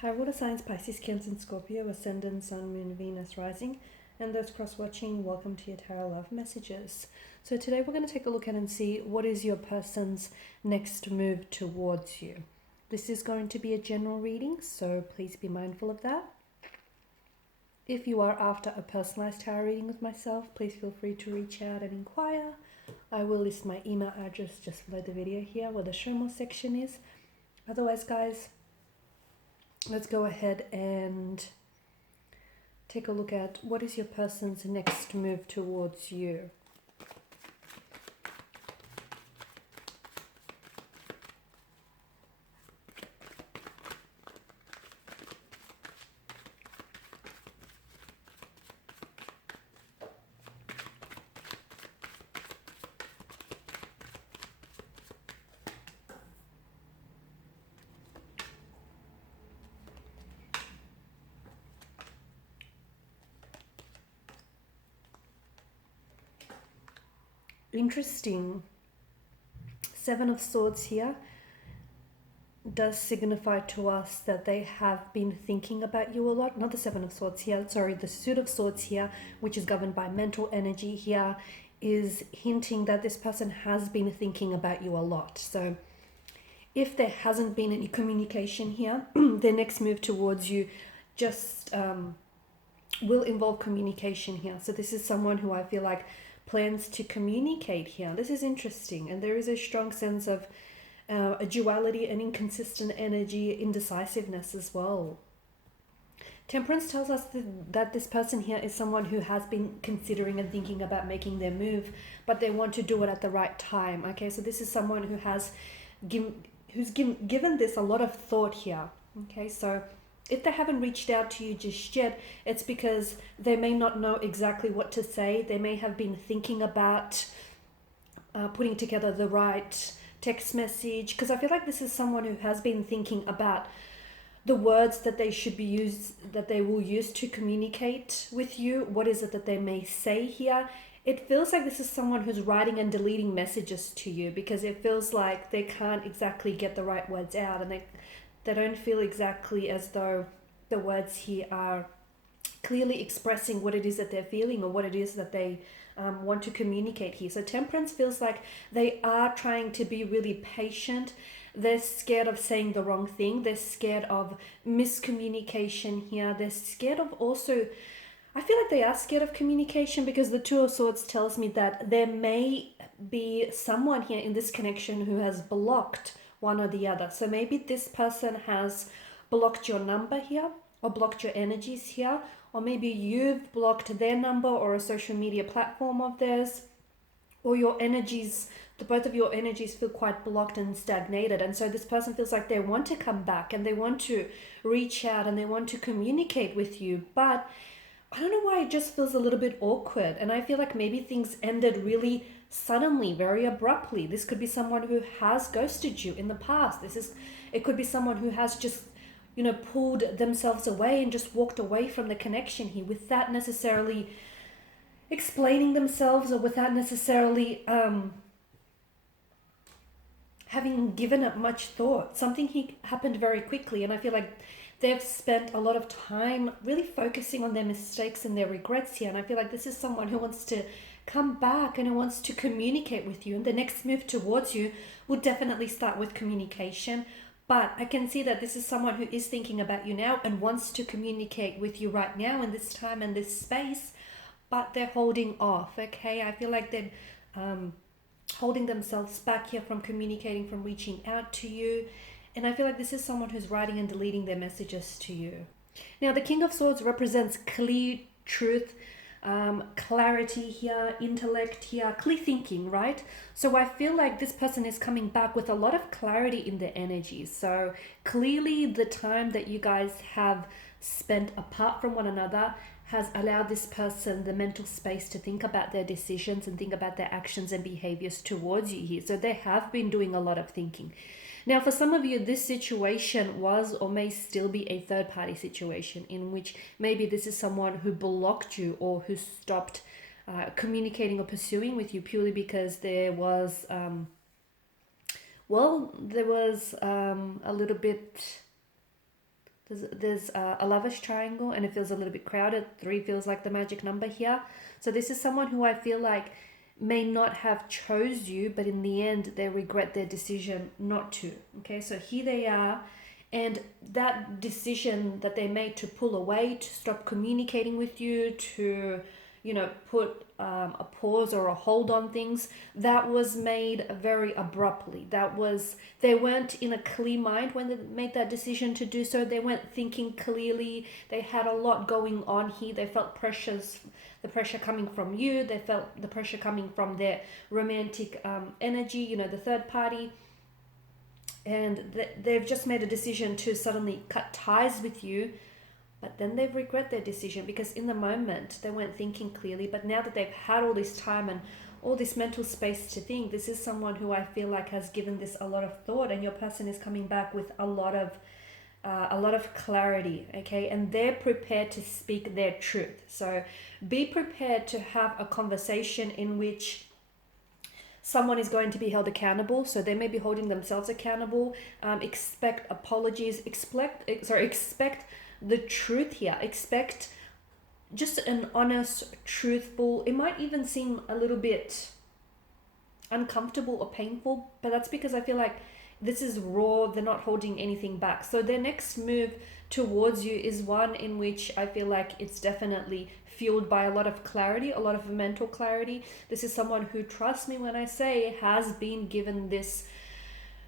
Hi, water signs Pisces, Cancer, and Scorpio, Ascendant, Sun, Moon, Venus, Rising, and those cross-watching, welcome to your Tarot Love Messages. So today we're going to take a look at and see what is your person's next move towards you. This is going to be a general reading, so please be mindful of that. If you are after a personalized tarot reading with myself, please feel free to reach out and inquire. I will list my email address just below the video here where the show more section is. Otherwise, guys, let's go ahead and take a look at what is your person's next move towards you. Interesting. Seven of Swords here does signify to us that they have been thinking about you a lot. Not the Seven of Swords here, sorry, the Suit of Swords here, which is governed by mental energy here, is hinting that this person has been thinking about you a lot. So if there hasn't been any communication here, their next move towards you just will involve communication here. So this is someone who I feel like plans to communicate here. This is interesting, and there is a strong sense of a duality and inconsistent energy, indecisiveness as well. Temperance tells us that this person here is someone who has been considering and thinking about making their move, but they want to do it at the right time. Okay, so this is someone who has given this a lot of thought here. Okay, so if they haven't reached out to you just yet, it's because they may not know exactly what to say. They may have been thinking about putting together the right text message, because I feel like this is someone who has been thinking about the words that they will use to communicate with you. What is it that they may say here? It feels like this is someone who's writing and deleting messages to you, because it feels like they can't exactly get the right words out, and they don't feel exactly as though the words here are clearly expressing what it is that they're feeling or what it is that they want to communicate here. So Temperance feels like they are trying to be really patient. They're scared of saying the wrong thing. They're scared of miscommunication here. They're scared of also, I feel like they are scared of communication, because the Two of Swords tells me that there may be someone here in this connection who has blocked one or the other. So maybe this person has blocked your number here, or blocked your energies here, or maybe you've blocked their number or a social media platform of theirs, or your energies, both of your energies feel quite blocked and stagnated. And so this person feels like they want to come back and they want to reach out and they want to communicate with you, but I don't know why it just feels a little bit awkward. And I feel like maybe things ended really suddenly, very abruptly. This could be someone who has ghosted you in the past. It could be someone who has just, pulled themselves away and just walked away from the connection here without necessarily explaining themselves, or without necessarily having given it much thought. Something happened very quickly, and I feel like they've spent a lot of time really focusing on their mistakes and their regrets here. And I feel like this is someone who wants to come back and who wants to communicate with you. And the next move towards you will definitely start with communication. But I can see that this is someone who is thinking about you now and wants to communicate with you right now in this time and this space, but they're holding off, okay? I feel like they're holding themselves back here from communicating, from reaching out to you. And I feel like this is someone who's writing and deleting their messages to you. Now, the King of Swords represents clear truth, clarity here, intellect here, clear thinking, right? So I feel like this person is coming back with a lot of clarity in their energies. So clearly the time that you guys have spent apart from one another has allowed this person the mental space to think about their decisions and think about their actions and behaviors towards you here. So they have been doing a lot of thinking. Now, for some of you, this situation was or may still be a third-party situation, in which maybe this is someone who blocked you or who stopped communicating or pursuing with you purely because there was, a little bit There's a lover's triangle, and it feels a little bit crowded. 3 feels like the magic number here. So this is someone who I feel like may not have chose you, but in the end they regret their decision not to. Okay, so here they are, and that decision that they made to pull away, to stop communicating with you, to put a pause or a hold on things, that was made very abruptly. They weren't in a clear mind when they made that decision to do so. They weren't thinking clearly. They had a lot going on here. They felt the pressure coming from you. They felt the pressure coming from their romantic energy, the third party. And they've just made a decision to suddenly cut ties with you, but then they regret their decision because in the moment they weren't thinking clearly. But now that they've had all this time and all this mental space to think, this is someone who I feel like has given this a lot of thought, and your person is coming back with a lot of clarity, okay? And they're prepared to speak their truth. So be prepared to have a conversation in which someone is going to be held accountable. So they may be holding themselves accountable. Expect apologies. Expect the truth here. Expect just an honest, truthful. It might even seem a little bit uncomfortable or painful, but that's because I feel like this is raw. They're not holding anything back. So their next move towards you is one in which I feel like it's definitely fueled by a lot of clarity, a lot of mental clarity. This is someone who, trust me when I say, has been given this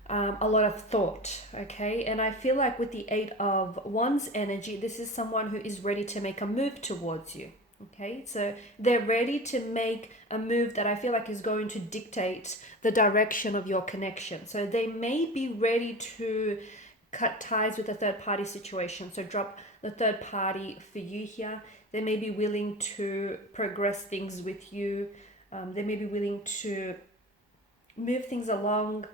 a lot of thought, okay? And I feel like with the 8 of Wands energy, this is someone who is ready to make a move towards you, okay? So they're ready to make a move that I feel like is going to dictate the direction of your connection. So they may be ready to cut ties with a third party situation. So drop the third party for you here. They may be willing to progress things with you. They may be willing to move things along.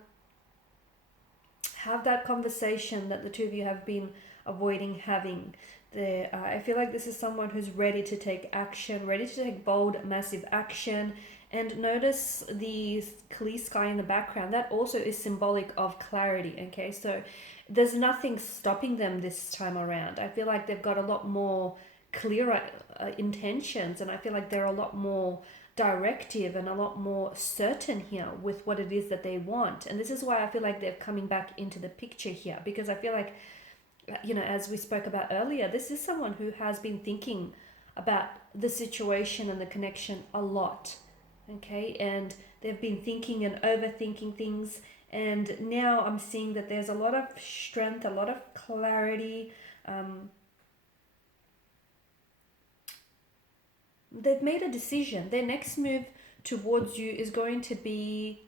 Have that conversation that the two of you have been avoiding having. I feel like this is someone who's ready to take action, ready to take bold, massive action. And notice the clear sky in the background. That also is symbolic of clarity, okay? So there's nothing stopping them this time around. I feel like they've got a lot more clearer intentions, and I feel like they're a lot more directive and a lot more certain here with what it is that they want. And this is why I feel like they're coming back into the picture here, because I feel like, as we spoke about earlier, this is someone who has been thinking about the situation and the connection a lot, okay? And they've been thinking and overthinking things, and now I'm seeing that there's a lot of strength, a lot of clarity. They've made a decision. Their next move towards you is going to be,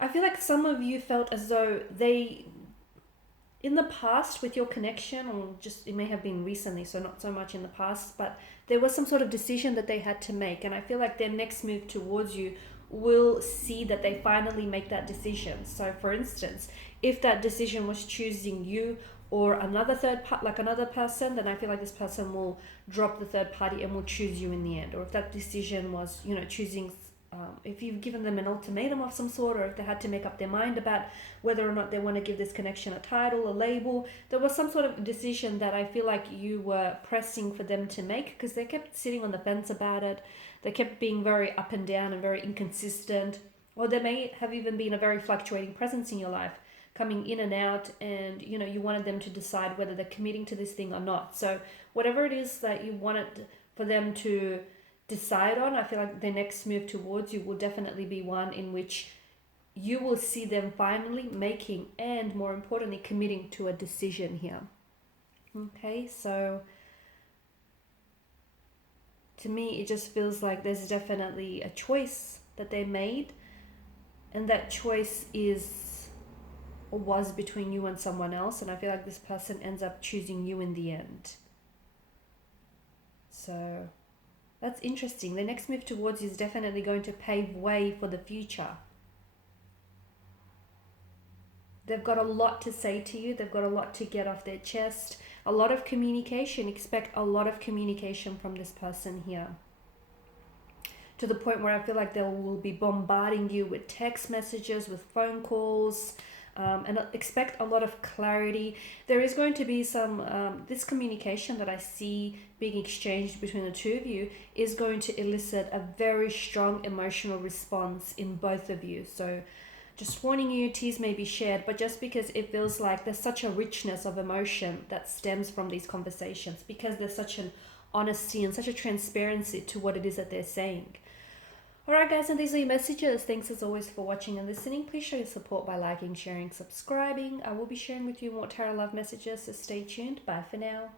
I feel like some of you felt as though they, in the past with your connection, or just it may have been recently, so not so much in the past, but there was some sort of decision that they had to make. And I feel like their next move towards you will see that they finally make that decision. So for instance, if that decision was choosing you or another another person, then I feel like this person will drop the third party and will choose you in the end. Or if that decision was, choosing, if you've given them an ultimatum of some sort, or if they had to make up their mind about whether or not they want to give this connection a title, a label, there was some sort of decision that I feel like you were pressing for them to make, because they kept sitting on the fence about it. They kept being very up and down and very inconsistent. Or there may have even been a very fluctuating presence in your life, coming in and out, and you wanted them to decide whether they're committing to this thing or not. So whatever it is that you wanted for them to decide on, I feel like their next move towards you will definitely be one in which you will see them finally making, and more importantly, committing to a decision here. Okay, so to me it just feels like there's definitely a choice that they made, and that choice is or was between you and someone else, and I feel like this person ends up choosing you in the end. So that's interesting. The next move towards you is definitely going to pave way for the future. They've got a lot to say to you. They've got a lot to get off their chest. A lot of communication. Expect a lot of communication from this person here, to the point where I feel like they will be bombarding you with text messages, with phone calls, and expect a lot of clarity. There is going to be some, this communication that I see being exchanged between the two of you is going to elicit a very strong emotional response in both of you. So just warning you, tears may be shared, but just because it feels like there's such a richness of emotion that stems from these conversations, because there's such an honesty and such a transparency to what it is that they're saying. Alright guys, and these are your messages. Thanks as always for watching and listening. Please show your support by liking, sharing, subscribing. I will be sharing with you more tarot love messages, so stay tuned. Bye for now.